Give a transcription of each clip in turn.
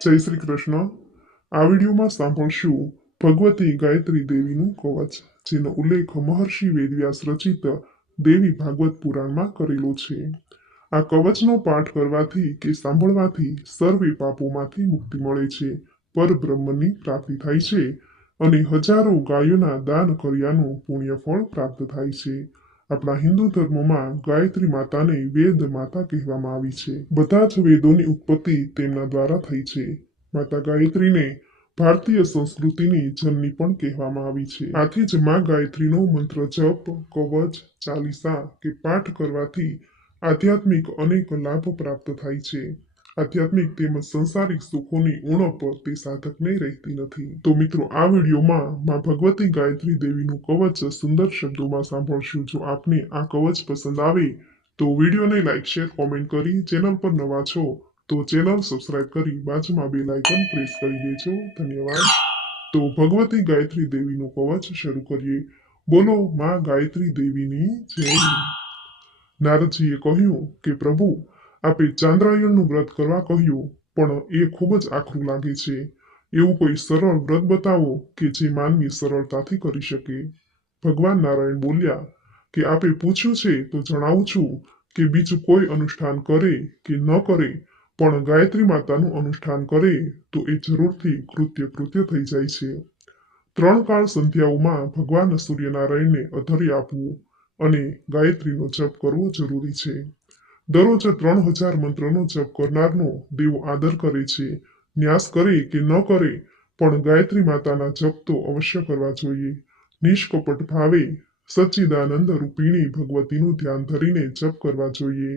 જય શ્રી કૃષ્ણ. આ વિડીયોમાં સાંભળશું ભગવતી ગાયત્રી દેવીનું કવચ, જેનો ઉલ્લેખ મહર્ષિ વેદવ્યાસ રચિત દેવી ભાગવત પુરાણમાં કરેલો છે. આ કવચનો પાઠ કરવાથી કે સાંભળવાથી સર્વે પાપોમાંથી મુક્તિ મળે છે, પરબ્રહ્મની પ્રાપ્તિ થાય છે અને હજારો ગાયોના દાન કર્યાનું પુણ્યફળ પ્રાપ્ત થાય છે. આપણા હિન્દુ ધર્મમાં ગાયત્રી માતાને વેદ માતા કહેવામાં આવી છે. બધા જ વેદોની ઉત્પત્તિ તેમના દ્વારા થઈ છે. માતા ગાયત્રીને ભારતીય સંસ્કૃતિની જનની પણ કહેવામાં આવી છે. આથી જ મા ગાયત્રીનો મંત્ર જપ, કવચ, ચાલીસા કે પાઠ કરવાથી આધ્યાત્મિક અનેક લાભ પ્રાપ્ત થાય છે. આધ્યાત્મિક તેમજ સંસારિક સુખોની ઉણપ તે સાધકને રહેતી નથી. તો મિત્રો, આ વિડીયોમાં માં ભગવતી ગાયત્રી દેવીનું કવચ સુંદર શબ્દોમાં સાંભળશું. જો આપને આ કવચ પસંદ આવે તો વિડીયોને લાઈક, શેર, કોમેન્ટ કરી ચેનલ પર નવા છો તો ચેનલ સબસ્ક્રાઇબ કરી બાજુમાં બેલ આઇકન પ્રેસ કરી દેજો. ધન્યવાદ. તો ભગવતી ગાયત્રી દેવીનું કવચ શરૂ કરીએ. બોલો માં ગાયત્રી દેવીની જય. નારદજીએ કહ્યું કે પ્રભુ, આપે ચાંદ્રાયણનું વ્રત કરવા કહ્યું, પણ એ ખૂબ જ આકરું લાગે છે. એવું કોઈ સરળ વ્રત બતાવો કે જે માનવી સરળતાથી કરી શકે. ભગવાન નારાયણ બોલ્યા કે આપે પૂછ્યું છે તો જણાવું છું કે બીજું કોઈ અનુષ્ઠાન કરે કે ન કરે, પણ ગાયત્રી માતાનું અનુષ્ઠાન કરે તો એ જરૂરથી કૃત્ય થઈ જાય છે. 3 કાળ સંધ્યાઓમાં ભગવાન સૂર્યનારાયણને અધર્ય આપવું અને ગાયત્રીનો જપ કરવો જરૂરી છે. દરરોજ 3000 મંત્રનો જપ કરનારનો દેવો આદર કરે છે. ન્યાસ કરે કે ન કરે, પણ ગાયત્રી માતાના જપ તો અવશ્ય કરવા જોઈએ. નિષ્કપટ ભાવે સચ્ચિદાનંદ રૂપિણી ભગવતીનું ધ્યાન ધરીને જપ કરવા જોઈએ.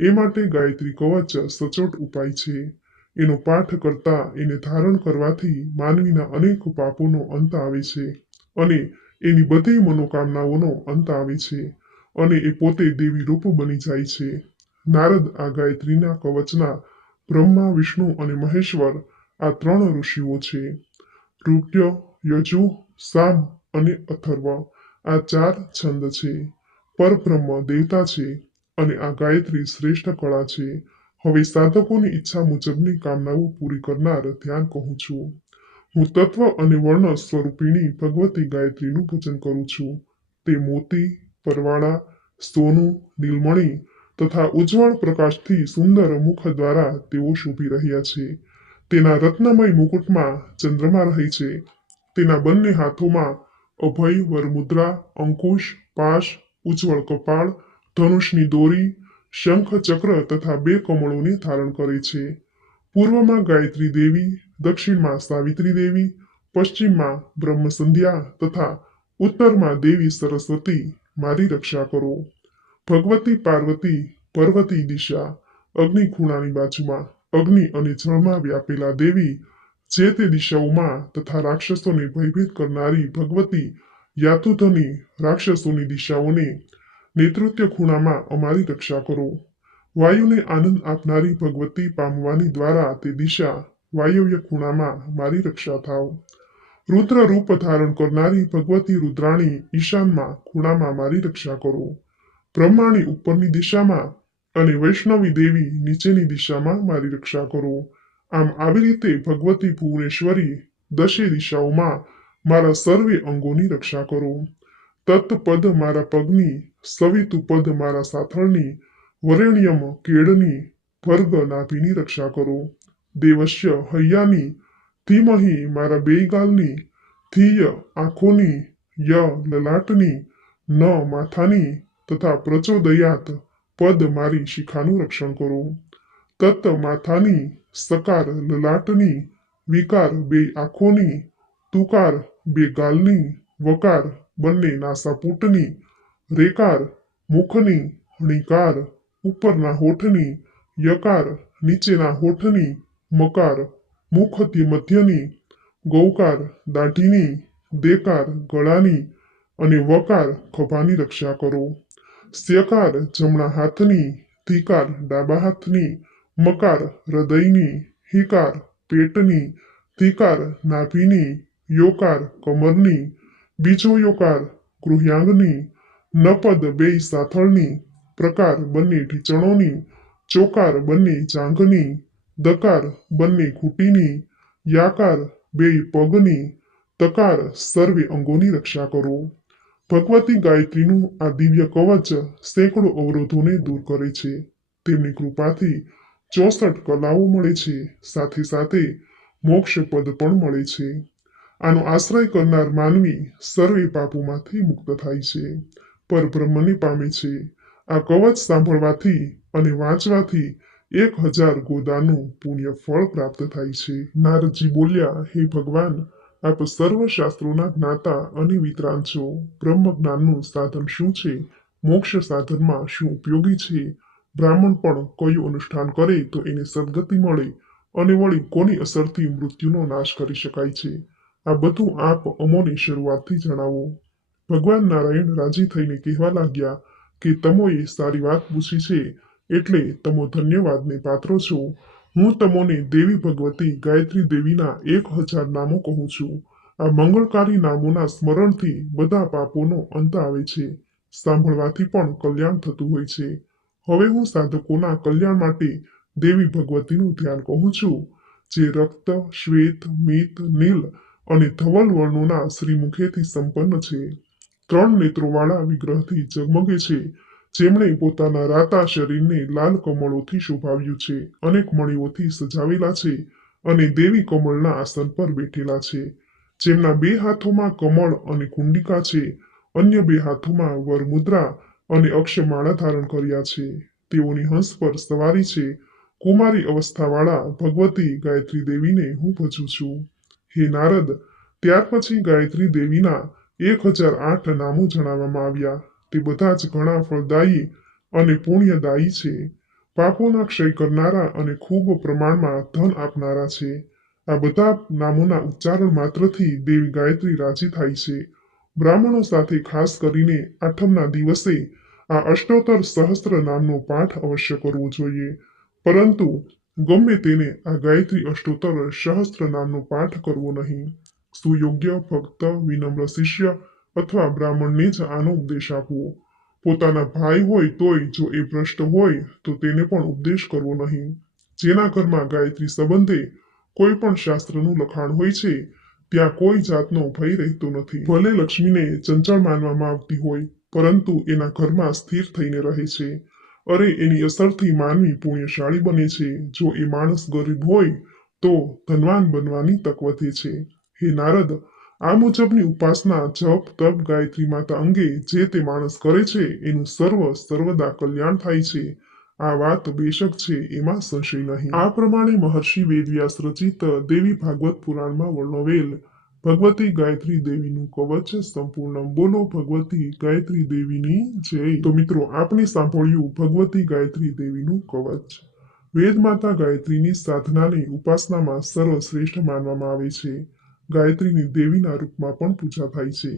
એ માટે ગાયત્રી કવચ સચોટ ઉપાય છે. એનો પાઠ કરતા એને ધારણ કરવાથી માનવીના અનેક પાપોનો અંત આવે છે અને એની બધી મનોકામનાઓનો અંત આવે છે અને એ પોતે દેવી રૂપ બની જાય છે. નારદ આ ગાયત્રીના કવચના બ્રહ્મા, વિષ્ણુ અને મહેશ્વર આ 3 ઋષિઓ છે. ઋગ્ય, યજુઃ, સામ અને અથર્વ આ 4 છંદ છે. પરબ્રહ્મ દેવતા છે અને આ ગાયત્રી શ્રેષ્ઠ કળા છે. હવે સાધકોની ઈચ્છા મુજબની કામનાઓ પૂરી કરનાર ધ્યાન કહું છું. હું તત્વ અને વર્ણ સ્વરૂપિણી ભગવતી ગાયત્રીનું ભજન કરું છું. તે મોતી, પરવાળા, સોનું, નીલમણિ તથા ઉજ્જવળ પ્રકાશથી સુંદર મુખ દ્વારા તેઓ શોભી રહ્યા છે. તેના રત્નમય મુકુટમાં ચંદ્રમા રહે છે. તેના બંને હાથોમાં અભય વરમુદ્રા, અંકુશ, પાશ, ઉજ્જવળ કપાળ, ધનુષની દોરી, શંખ, ચક્ર તથા 2 કમળોને ધારણ કરે છે. પૂર્વમાં ગાયત્રી દેવી, દક્ષિણમાં સાવિત્રી દેવી, પશ્ચિમમાં બ્રહ્મસંધ્યા તથા ઉત્તરમાં દેવી સરસ્વતી મારી રક્ષા કરો. ભગવતી પાર્વતી પર્વતી દિશા, અગ્નિ ખૂણાની બાજુમાં, અગ્નિ અને જળમાં વ્યાપેલા દેવી, જે તે દિશાઓમાં તથા રાક્ષસોને ભયભીત કરનારી ભગવતી યાતુધની રાક્ષસોની દિશાઓને નેતૃત્ય ખૂણામાં અમારી રક્ષા કરો. વાયુને આનંદ આપનારી ભગવતી પામવાની દ્વારા તે દિશા વાયવ્ય ખૂણામાં મારી રક્ષા થાવ. રુદ્ર રૂપ ધારણ કરનારી ભગવતી રુદ્રાણી ઈશાનમાં ખૂણામાં મારી રક્ષા કરો. બ્રહ્માણી ઉપરની દિશામાં અને વૈષ્ણવી દેવી નીચેની દિશામાં મારી રક્ષા કરો. આમ આવી રીતે ભગવતી ભુવનેશ્વરી 10 દિશાઓમાં મારા સર્વે અંગોની રક્ષા કરો. તત્પદ મારા પગની, સવિતુપદ મારા સાથળની, વરેણ્યમ કેળની, ભર્ગ નાભીની રક્ષા કરો. દેવસ્ય હૈયાની, ધીમહિ મારા 2 ગાલની, ધિય આંખોની, ય લલાટની, ન માથાની તથા પ્રચોદયાત પદ મારી શિખાનું રક્ષણ કરો. તત માથાની, સકાર લલાટની, વિકાર 2 આંખોની, તુકાર 2 ગાલની, વકાર બંને નાસાપુટની, રેકાર મુખની, ણિકાર ઉપરના હોઠની, યકાર નીચેના હોઠની, મકાર મુખ મધ્યની, ગૌકાર દાઢીની, દેકાર ગળાની અને વકાર ખભાની રક્ષા કરો. સ્યકાર જમણા હાથની, ધીકાર ડાબા હાથની, મકાર હૃદયની, હિકાર પેટની, ધીકાર નાભીની, યોકાર કમરની, બીજો યોકાર ગૃહ્યાંગની, નપદ 2 સાથળની, પ્રકાર બંને ઢીચણોની, ચોકાર બંને જાંઘની, દકાર બંને ઘૂંટીની, યાકાર બેય પગની, તકાર સર્વે અંગોની રક્ષા કરો. ભગવતી ગાયત્રીનું આ દિવ્ય કવચ સેંકડો અવરોધોને દૂર કરે છે. તેમની કૃપાથી 64 કલાઓ મળે છે. સાથે સાથે મોક્ષ પદ પણ મળે છે. આનો આશ્રય કરનાર માનવી સર્વે પાપોમાંથી મુક્ત થાય છે, પરબ્રહ્મને પામે છે. આ કવચ સાંભળવાથી અને વાંચવાથી 1000 ગોદાનું પુણ્ય ફળ પ્રાપ્ત થાય છે. નારદજી બોલ્યા, હે ભગવાન, આપ સર્વ શાસ્ત્રોના જ્ઞાતા અને વિદ્વાન છો. બ્રહ્મ જ્ઞાનનું સાધન શું છે? મોક્ષ સાધનમાં શું ઉપયોગી છે? બ્રાહ્મણ પણ કયું અનુષ્ઠાન કરે તો એને સદગતિ મળે અને વળી કોની અસરથી મૃત્યુનો નાશ કરી શકાય છે? આ બધું આપ અમોને શરૂઆતથી જણાવો. ભગવાન નારાયણ રાજી થઈને કહેવા લાગ્યા કે તમોએ સારી વાત પૂછી છે, એટલે તમો ધન્યવાદને પાત્ર છો. હું તમોને દેવી ભગવતી ગાયત્રી દેવીના 1000 નામો કહું છું. આ મંગળકારી નામોના સ્મરણથી બધા પાપોનો અંત આવે છે. સાંભળવાથી પણ કલ્યાણ થતું હોય છે. હવે હું સાધકોના કલ્યાણ માટે દેવી ભગવતીનું ધ્યાન કહું છું, જે રક્ત, શ્વેત, મિત, નીલ અને ધવલ વર્ણોના શ્રીમુખેથી સંપન્ન છે. 3 નેત્રોવાળા વિગ્રહથી ઝગમગે છે. જેમણે પોતાના રાતા શરીરને લાલ કમળોથી શોભાવ્યું છે, અનેક મણીઓથી સજાવેલા છે અને દેવી કમળના આસન પર બેઠેલા છે. જેમના 2 હાથોમાં કમળ અને કુંડિકા છે, અન્ય 2 હાથોમાં વરમુદ્રા અને અક્ષમાળા ધારણ કર્યા છે. તેઓની હંસ પર સવારી છે. કુમારી અવસ્થાવાળા ભગવતી ગાયત્રી દેવીને હું ભજું છું. હે નારદ, ત્યાર પછી ગાયત્રી દેવીના 1008 નામો જણાવવામાં આવ્યા. તે બધા જ ઘણા ફળદાયી અને પુણ્યદાયી છે. પાપોના ક્ષય કરનારા અને ખૂબ પ્રમાણમાં ધન આપનારા છે. આ બધા નામોના ઉચ્ચારણ માત્રથી દેવી ગાયત્રી રાજી થાય છે. બ્રાહ્મણો સાથે ખાસ કરીને આઠમના દિવસે આ અષ્ટોત્તર સહસ્ત્ર નામનો પાઠ અવશ્ય કરવો જોઈએ. પરંતુ ગમે તેને આ ગાયત્રી અષ્ટોત્તર સહસ્ત્ર નામનો પાઠ કરવો નહીં. સુયોગ્ય ભક્ત, વિનમ્ર શિષ્ય અથવા બ્રાહ્મણને જ આનો ઉપદેશ આપવો. પોતાના ભાઈ હોય તોય જો એ ભ્રષ્ટ હોય તો તેને પણ ઉપદેશ કરવો નહીં. જેના ઘરમાં ગાયત્રી સંબંધે કોઈ પણ શાસ્ત્રનું લખાણ હોય છે, ત્યાં કોઈ જાતનો ભય રહેતો નથી. ભલે લક્ષ્મીને ચંચળ માનવામાં આવતી હોય, પરંતુ એના ઘરમાં સ્થિર થઈને રહે છે. અરે, એની અસરથી માનવી પુણ્યશાળી બને છે. જો એ માણસ ગરીબ હોય તો ધનવાન બનવાની તક વધે છે. હે નારદ, આ મુજબની ઉપાસના, જપ, તપ ગાયત્રી માતા અંગે જે તે માણસ કરે છે એનું સર્વદા કલ્યાણ થાય છે. આ વાત બેશક છે, એમાં સંશય નહીં. આ પ્રમાણે મહર્ષિ વેદવ્યાસ રચિત દેવી ભાગવત પુરાણમાં વર્ણવેલ ભગવતી ગાયત્રી દેવીનું કવચ સંપૂર્ણ. બોલો ભગવતી ગાયત્રી દેવીની જય. તો મિત્રો, આપણે સાંભળ્યું ભગવતી ગાયત્રી દેવીનું કવચ. વેદ માતા ગાયત્રીની સાધનાને ઉપાસનામાં સર્વશ્રેષ્ઠ માનવામાં આવે છે. ગાયત્રીની દેવીના રૂપમાં પણ પૂજા થાય છે.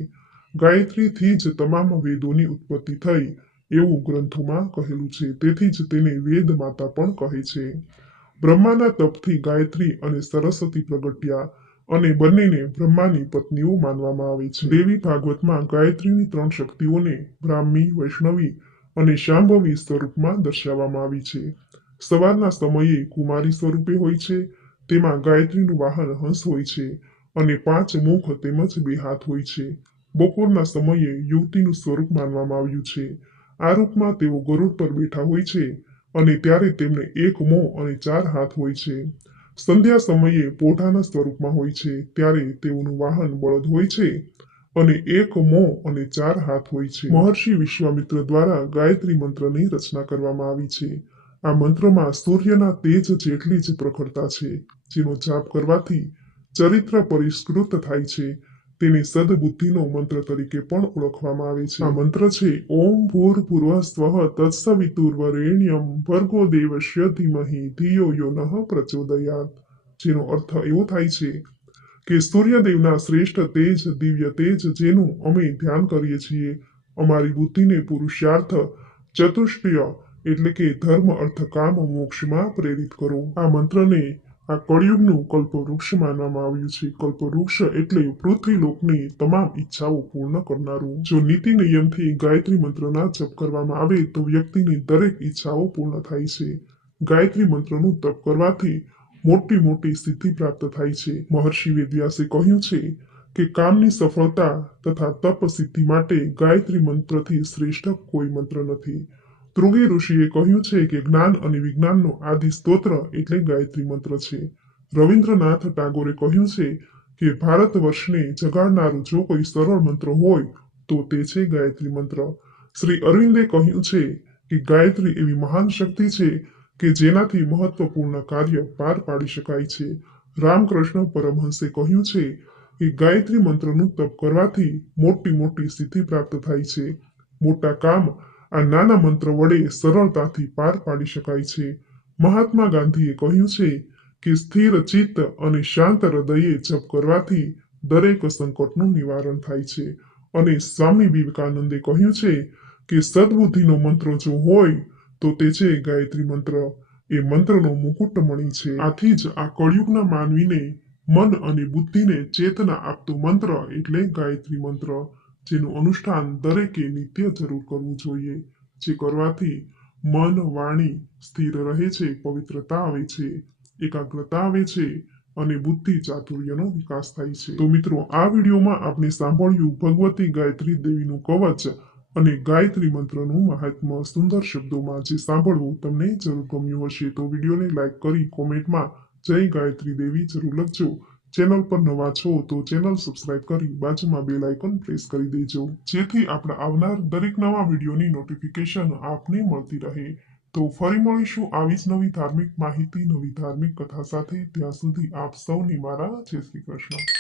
ગાયત્રીથી જ તમામ વેદોની ઉત્પત્તિ થઈ એવું ગ્રંથોમાં કહેલું છે. તેથી જ તેને વેદ માતા પણ કહે છે. બ્રહ્માના તપથી ગાયત્રી અને સરસ્વતી પ્રગટ્યા અને બંનેને બ્રહ્માની પત્નીઓ માનવામાં આવે છે. દેવી ભાગવતમાં ગાયત્રીની 3 શક્તિઓને બ્રાહ્મી, વૈષ્ણવી અને શાંભવી સ્વરૂપમાં દર્શાવવામાં આવી છે. સવારના સમયે કુમારી સ્વરૂપે હોય છે. તેમાં ગાયત્રીનું વાહન હંસ હોય છે અને 5 મુખ તેમજ 2 હાથ હોય છે. બપોરના સમયે યુવતીનું સ્વરૂપ માનવામાં આવ્યું છે. આ રૂપમાં તેઓ ગરુડ પર બેઠા હોય છે અને ત્યારે તેમને 1 મોં અને 4 હાથ હોય છે. સંધ્યા સમયે પોઢાના સ્વરૂપમાં હોય છે. ત્યારે તેઓનું વાહન બળદ હોય છે અને 1 મોં અને 4 હાથ હોય છે. મહર્ષિ વિશ્વામિત્ર દ્વારા ગાયત્રી મંત્રની રચના કરવામાં આવી છે. આ મંત્રમાં સૂર્યના તેજ જેટલી જ પ્રખરતા છે. જેનો જાપ કરવાથી ચરિત્ર પરિષ્કૃત થાય છે. તેને સદબુદ્ધિનો મંત્ર તરીકે પણ ઓળખવામાં આવે છે. આ મંત્ર છે ઓમ ભૂર્ભુવઃ સ્વઃ તત્સવિતુર્વરેણ્યમ ભર્ગો દેવસ્ય ધીમહિ ધિયો યો નઃ પ્રચોદયાત. જેનો અર્થ એવો થાય છે કે સૂર્યદેવના શ્રેષ્ઠ તેજ, દિવ્ય તેજ, જેનું અમે ધ્યાન કરીએ છીએ, અમારી બુદ્ધિને પુરુષાર્થ ચતુષ્ટય એટલે કે ધર્મ, અર્થ, કામ, મોક્ષમાં પ્રેરિત કરો. આ મંત્રને આ કળિયુગનું કલ્પવૃક્ષ માનવામાં આવ્યું છે. કલ્પવૃક્ષ એટલે પૃથ્વીલોકની તમામ ઈચ્છાઓ પૂર્ણ કરનારું. જો નીતિ નિયમથી ગાયત્રી મંત્રના જપ કરવામાં આવે તો વ્યક્તિની દરેક ઈચ્છાઓ પૂર્ણ થાય છે. ગાયત્રી મંત્રનું તપ કરવાથી મોટી મોટી સિદ્ધિ પ્રાપ્ત થાય છે. મહર્ષિ વેદવ્યાસે કહ્યું છે કે કામની સફળતા તથા તપ સિદ્ધિ માટે ગાયત્રી મંત્રથી શ્રેષ્ઠ કોઈ મંત્ર નથી. તૃગી ઋષિએ કહ્યું છે કે જ્ઞાન અને વિજ્ઞાનનો આદિ સ્તોત્ર એટલે ગાયત્રી મંત્ર છે. રવિન્દ્રનાથ ટાગોરે કહ્યું છે કે ભારત વર્ષને જગાડનારું જો કોઈ સરળ મંત્ર હોય તો તે છે ગાયત્રી મંત્ર. શ્રી અરવિંદે કહ્યું છે કે ગાયત્રી એવી મહાન શક્તિ છે કે જેનાથી મહત્વપૂર્ણ કાર્ય પાર પાડી શકાય છે. રામકૃષ્ણ પરમહંસે કહ્યું છે કે ગાયત્રી મંત્રનું તપ કરવાથી મોટી મોટી સિદ્ધિ પ્રાપ્ત થાય છે. મોટા કામ આ નાના મંત્ર વડે સરળતાથી પાર પાડી શકાય છે. મહાત્મા ગાંધીએ કહ્યું છે કે સ્થિર ચિત્ત અને શાંત હૃદયે જપ કરવાથી દરેક સંકટનું નિવારણ થાય છે. અને સ્વામી વિવેકાનંદે કહ્યું છે કે સદબુદ્ધિનો મંત્ર જો હોય તો તે છે ગાયત્રી મંત્ર. એ મંત્રનો મુકુટમણિ છે. આથી જ આ કળિયુગના માનવીને મન અને બુદ્ધિને ચેતના આપતો મંત્ર એટલે ગાયત્રી મંત્ર, જેનું અનુષ્ઠાન દરેકે નિત્ય જરૂર કરવું જોઈએ. જે કરવાથી મન વાણી સ્થિર રહે છે, પવિત્રતા આવે છે, એકાગ્રતા આવે છે અને બુદ્ધિ ચાતુર્યનો વિકાસ થાય છે. તો મિત્રો, આ વિડીયોમાં આપણે સાંભળ્યું ભગવતી ગાયત્રી દેવીનું કવચ અને ગાયત્રી મંત્રનું મહાત્મ્ય. સુંદર શબ્દોમાં જે સાંભળવું તમને જરૂર ગમ્યું હશે તો વિડીયોને લાઈક કરી કોમેન્ટમાં જય ગાયત્રી દેવી જરૂર લખજો. ચેનલ પર નવા છો તો ચેનલ સબસ્ક્રાઇબ કરી બાજુમાં બેલ આઇકોન પ્રેસ કરી દેજો, જેથી આપણે આવનાર દરેક નવા વિડીયોની નોટિફિકેશન આપને મળતી રહે. તો ફરી મળીશું આવી જ નવી ધાર્મિક માહિતી, નવી ધાર્મિક કથા સાથે. ત્યાં સુધી આપ સૌને મારા જય શ્રી કૃષ્ણ.